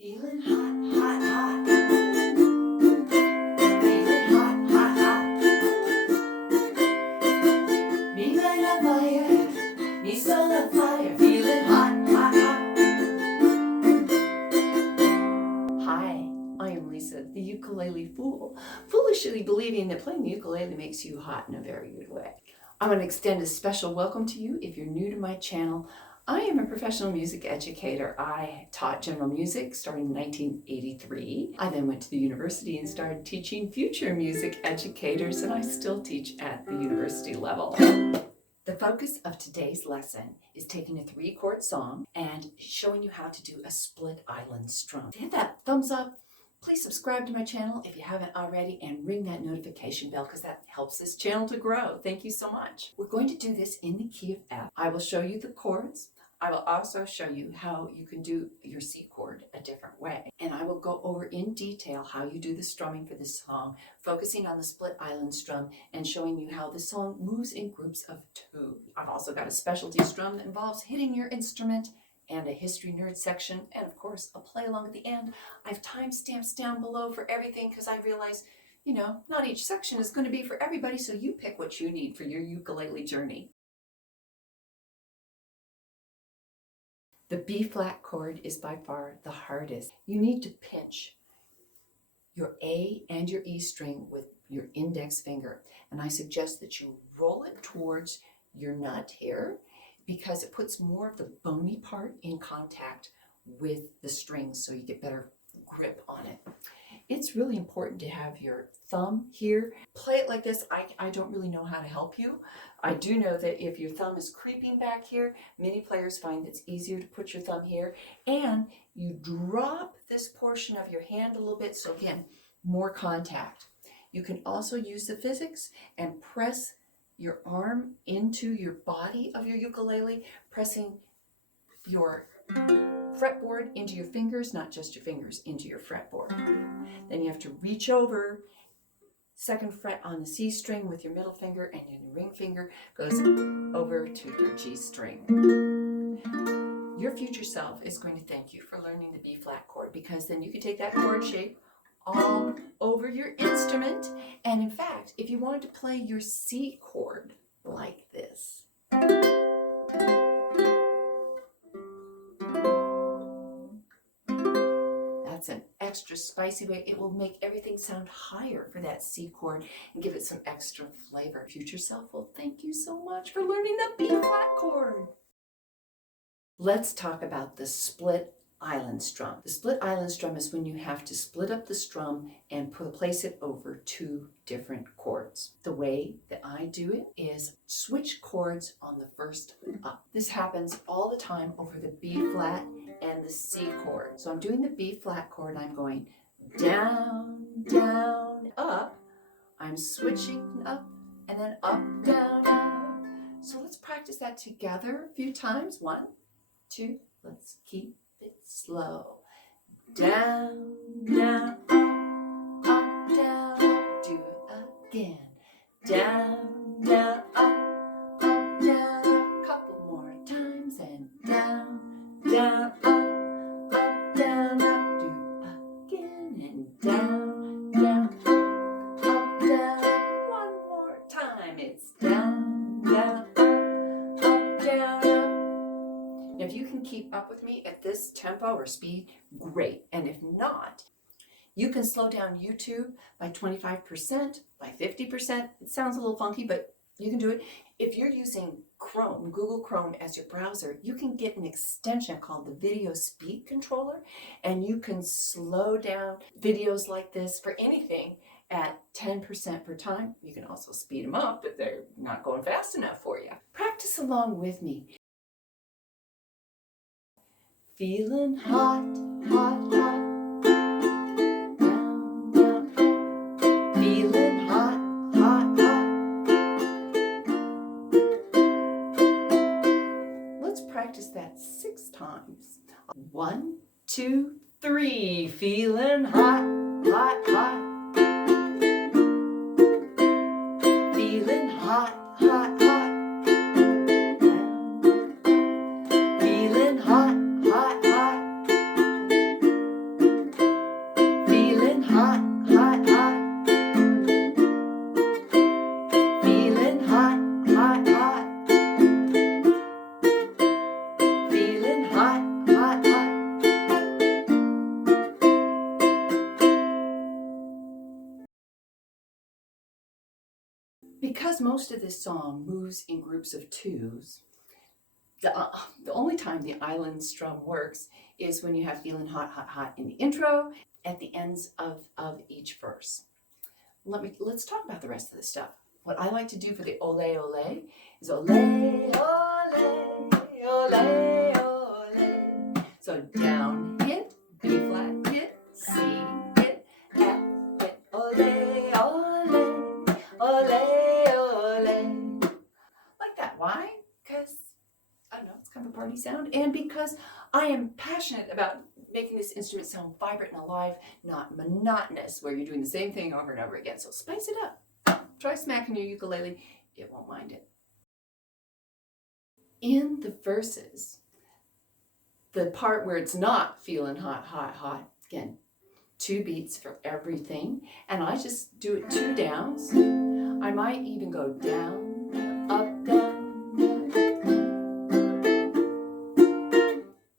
Feeling hot, hot, hot. Feeling hot, hot, hot. Me light a fire, me start a fire. Feeling hot, hot, hot. Hi, I am Lisa, the ukulele fool, foolishly believing that playing the ukulele makes you hot in a very good way. I want to extend a special welcome to you if you're new to my channel. I am a professional music educator. I taught general music starting in 1983. I then went to the university and started teaching future music educators, and I still teach at the university level. The focus of today's lesson is taking a 3-chord song and showing you how to do a split island strum. Hit that thumbs up. Please subscribe to my channel if you haven't already and ring that notification bell because that helps this channel to grow. Thank you so much. We're going to do this in the key of F. I will show you the chords. I will also show you how you can do your C chord a different way. And I will go over in detail how you do the strumming for this song, focusing on the split island strum and showing you how the song moves in groups of 2. I've also got a specialty strum that involves hitting your instrument and a history nerd section, and of course a play along at the end. I have timestamps down below for everything because I realize, not each section is going to be for everybody, so you pick what you need for your ukulele journey. The B flat chord is by far the hardest. You need to pinch your A and your E string with your index finger, and I suggest that you roll it towards your nut here because it puts more of the bony part in contact with the strings so you get better grip on it. It's really important to have your thumb here. Play it like this. I don't really know how to help you. I do know that if your thumb is creeping back here, many players find it's easier to put your thumb here, and you drop this portion of your hand a little bit, so again, more contact. You can also use the physics and press your arm into your body of your ukulele, pressing your fretboard into your fingers, not just your fingers, into your fretboard. Then you have to reach over, 2nd fret on the C string with your middle finger, and your ring finger goes over to your G string. Your future self is going to thank you for learning the B flat chord because then you can take that chord shape all over your instrument. And in fact, if you wanted to play your C chord like this, that's an extra spicy way. It will make everything sound higher for that C chord and give it some extra flavor. Future self will thank you so much for learning the B flat chord. Let's talk about the split island strum. The split island strum is when you have to split up the strum and place it over 2 different chords. The way that I do it is switch chords on the first up. This happens all the time over the B flat and the C chord. So I'm doing the B flat chord and I'm going down, down, up. I'm switching up and then up, down, up. So let's practice that together a few times. 1, 2, let's keep it slow. Down, down, up, down, up. Do it again. Down, down, up, down, up. Couple more times and down, down, up, down, up. Do it again and down, down, up, down, up. One more time. It's down, down, up, down, up. If you can keep up with me at this tempo or speed, great. And if not, you can slow down YouTube by 25%, by 50%. It sounds a little funky, but you can do it. If you're using Chrome, Google Chrome as your browser, you can get an extension called the Video Speed Controller, and you can slow down videos like this for anything at 10% per time. You can also speed them up if they're not going fast enough for you. Practice along with me. Feeling hot, hot, hot, down, down, up. Feeling hot, hot, hot. Let's practice that 6 times. 1, 2, 3. Feeling hot, hot, hot. Feeling hot, hot, hot. Feeling hot, hot, hot. because most of this song moves in groups of twos, the only time the island strum works is when you have feeling hot, hot, hot in the intro, at the ends of each verse. Let's talk about the rest of the stuff. What I like to do for the ole ole is ole, ole, ole, ole. So down hit, B flat hit, C hit, F hit, ole, ole, ole, ole. Like that. Why? Because, I don't know, it's kind of a party sound. And because I am passionate about making this instrument sound vibrant and alive, not monotonous, where you're doing the same thing over and over again. So spice it up. Try smacking your ukulele. It won't mind it. In the verses, the part where it's not feeling hot, hot, hot, again, 2 beats for everything. And I just do it 2 downs. I might even go down, up, down.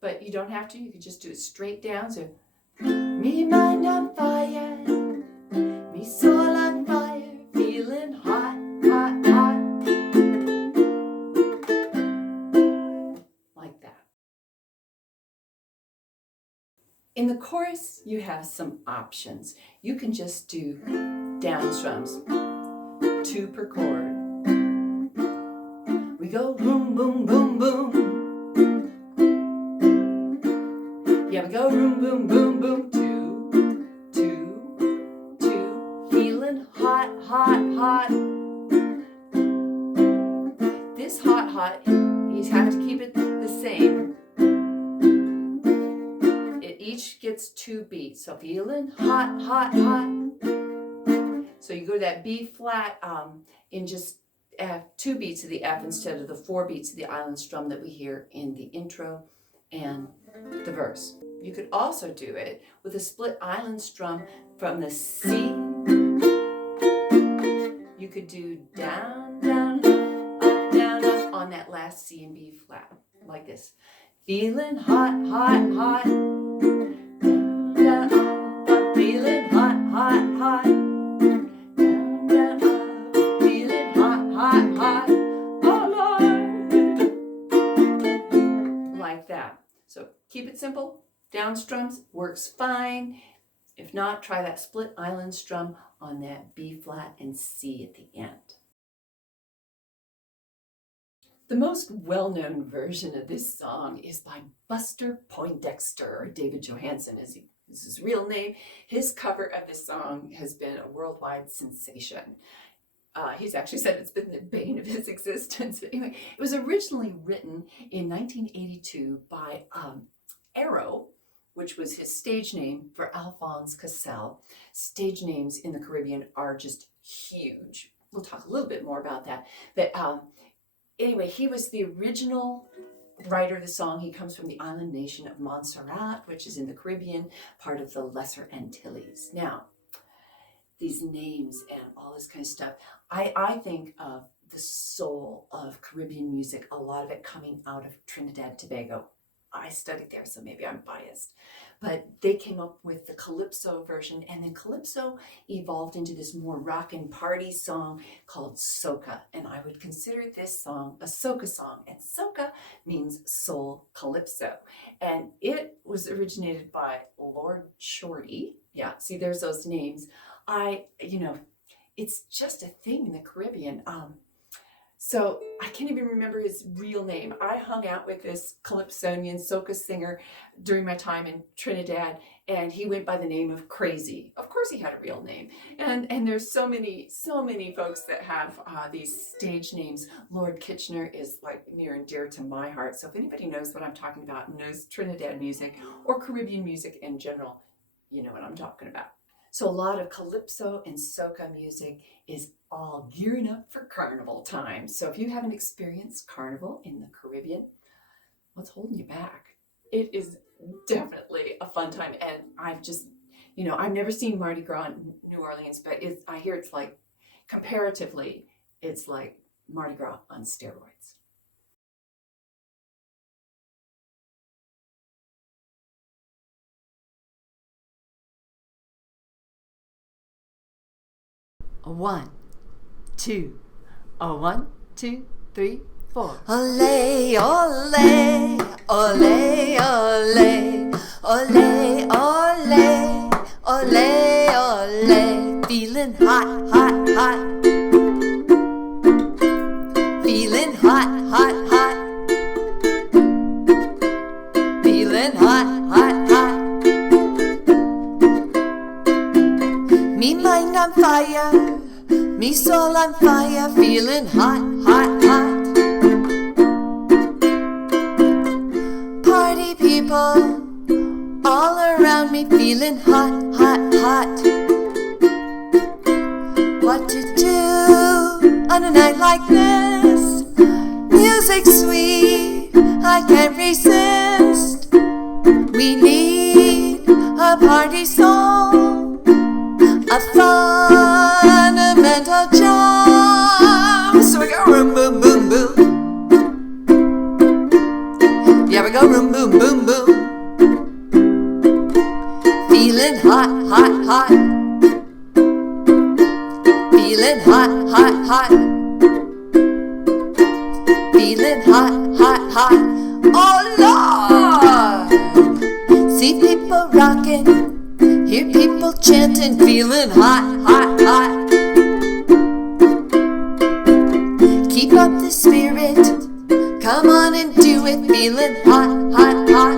But you don't have to. You can just do it straight down. So, me mind on fire, me soul on fire, feeling hot, hot, hot. Like that. In the chorus, you have some options. You can just do down strums, 2 per chord. We go boom, boom, boom, boom. Yeah, we go boom, boom, boom, boom, 2, 2, 2, feeling hot, hot, hot. This hot, hot, you have to keep it the same. It each gets 2 beats, so feeling hot, hot, hot. So you go to that B flat in just 2 beats of the F instead of the 4 beats of the island strum that we hear in the intro and the verse. You could also do it with a split island strum from the C. You could do down, down, up on that last C and B flat, like this. Feeling hot, hot, hot. Down, down, up, feeling hot, hot, hot. Down, down, up, feeling hot, hot, hot. Alive. Like that. So keep it simple. Down strums works fine. If not, try that split island strum on that B flat and C at the end. The most well-known version of this song is by Buster Poindexter, or David Johansen is his real name. His cover of this song has been a worldwide sensation. He's actually said it's been the bane of his existence. But anyway, it was originally written in 1982 by Arrow, which was his stage name for Alphonse Cassell. Stage names in the Caribbean are just huge. We'll talk a little bit more about that. But anyway, he was the original writer of the song. He comes from the island nation of Montserrat, which is in the Caribbean, part of the Lesser Antilles. Now, these names and all this kind of stuff, I think of the soul of Caribbean music, a lot of it coming out of Trinidad and Tobago. I studied there, so maybe I'm biased. But they came up with the Calypso version, and then Calypso evolved into this more rockin' party song called soca. And I would consider this song a soca song, and soca means soul calypso. And it was originated by Lord Shorty. Yeah, see, there's those names. It's just a thing in the Caribbean. So I can't even remember his real name. I hung out with this Calypsonian soca singer during my time in Trinidad, and he went by the name of Crazy. Of course he had a real name. And there's so many folks that have these stage names. Lord Kitchener is like near and dear to my heart. So if anybody knows what I'm talking about, knows Trinidad music or Caribbean music in general, you know what I'm talking about. So a lot of calypso and soca music is all gearing up for carnival time. So if you haven't experienced carnival in the Caribbean, what's holding you back? It is definitely a fun time. And I've never seen Mardi Gras in New Orleans, but I hear it's like, comparatively, it's like Mardi Gras on steroids. A 1, 2, Oh, 1, 2, 3, 4. Ole, ole, ole, ole, ole, ole, ole, ole. Feeling hot, hot, hot. Feeling hot, hot, hot. Feeling hot, hot, hot. Me mind on fire, me soul on fire. Feeling hot, hot, hot. Party people all around me, feeling hot, hot, hot. What to do on a night like this? Music sweet, I can't resist. We need a party song, a fundamental jam. So we go boom, boom, boom, boom. Yeah, we go boom, boom, boom, boom. Feeling hot, hot, hot. Feeling hot, hot, hot. Feeling hot, hot, hot. Oh Lord! See people rocking, hear people chanting, feeling hot, hot, hot. Keep up the spirit, come on and do it, feeling hot, hot, hot.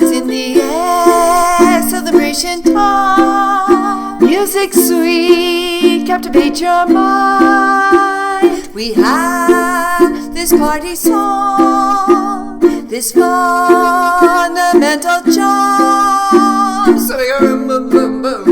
It's in the air, celebration time. Music sweet, captivate your mind. We have this party song, this fundamental charm. So we go boom, boom, boom, boom.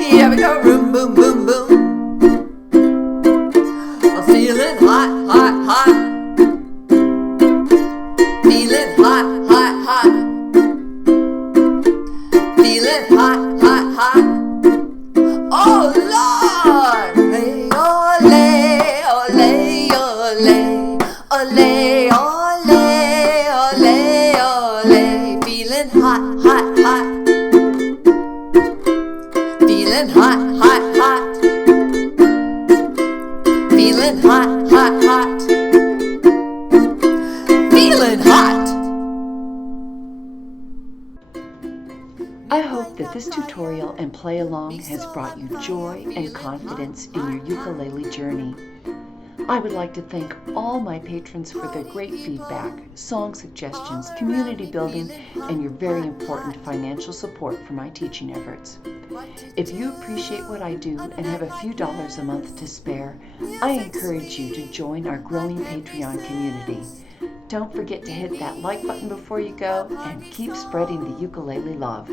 Yeah, we go boom, boom, boom, boom. I'm feeling hot, hot, hot. Feeling hot, hot, hot. Feeling hot, hot, hot. Oh Lord! Ole, ole, ole, ole, ole, ole, ole. Feeling hot, hot, hot. Feeling hot, hot, hot. Feeling hot, hot, hot. Feeling hot. I hope that this tutorial and play along has brought you joy and confidence in your ukulele journey. I would like to thank all my patrons for their great feedback, song suggestions, community building, and your very important financial support for my teaching efforts. If you appreciate what I do and have a few dollars a month to spare, I encourage you to join our growing Patreon community. Don't forget to hit that like button before you go and keep spreading the ukulele love.